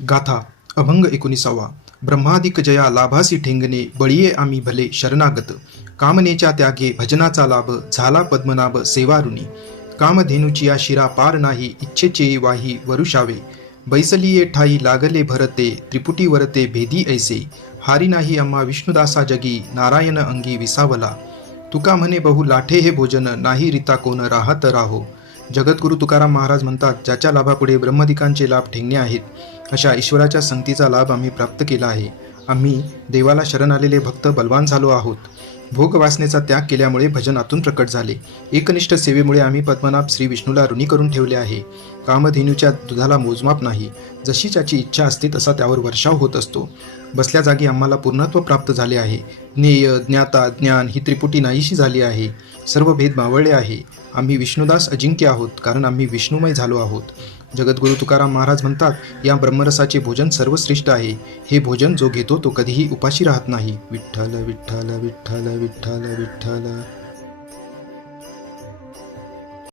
गाथा अभंग 19वा. ब्रह्मादिक जया लाभासी ठेंगणे, बळीये आम्ही भले शरणागत. कामनेच्या त्यागे भजनाचा लाभ, झाला पद्मनाभ सेवारुणी. कामधेनुची या शिरा पार नाही, इच्छेचे वाही वरुषावे. बैसलिये ठाई लागले भरते, त्रिपुटी वरते भेदी ऐसे. हारी नाही आम्हा विष्णुदासा जगी, नारायण अंगी विसावला. तुका म्हणे बहु लाठे हे भोजन, नाही रीता कोण राहत राहो. जगद्गुरु तुकाराम महाराज म्हणतात, ज्याच्या लाभापुढे ब्रह्मदिकांचे लाभ ठेंगणे आहेत, अशा ईश्वराच्या संगतीचा लाभ आम्ही प्राप्त केला आहे. आम्ही देवाला शरण आलेले भक्त बलवान झालो आहोत. भोगवासनेचा त्याग केल्यामुळे भजनातून प्रकट झाले. एकनिष्ठ सेवेमुळे आम्ही पद्मनाभ श्री विष्णूला ऋणी करून ठेवले आहे. कामधेनूच्या दुधाला मोजमाप नाही. जशी ज्याची इच्छा असते तसा त्यावर वर्षाव होत असतो. बसल्या जागी आम्हाला पूर्णत्व प्राप्त झाले आहे. ज्ञेय, ज्ञाता, ज्ञान ही त्रिपुटी नाहीशी झाली आहे. सर्व भेद मावळले आहे. आम्ही विष्णुदास अजिंक्य आहोत, कारण आम्ही विष्णुमय झालो आहोत. जगद्गुरु तुकाराम महाराज म्हणतात, या ब्रह्मरसाचे भोजन सर्वश्रेष्ठ आहे. हे भोजन जो घेतो तो कधीही उपाशी राहत नाही. विठ्ठल विठ्ठल विठ्ठल विठ्ठल विठ्ठल.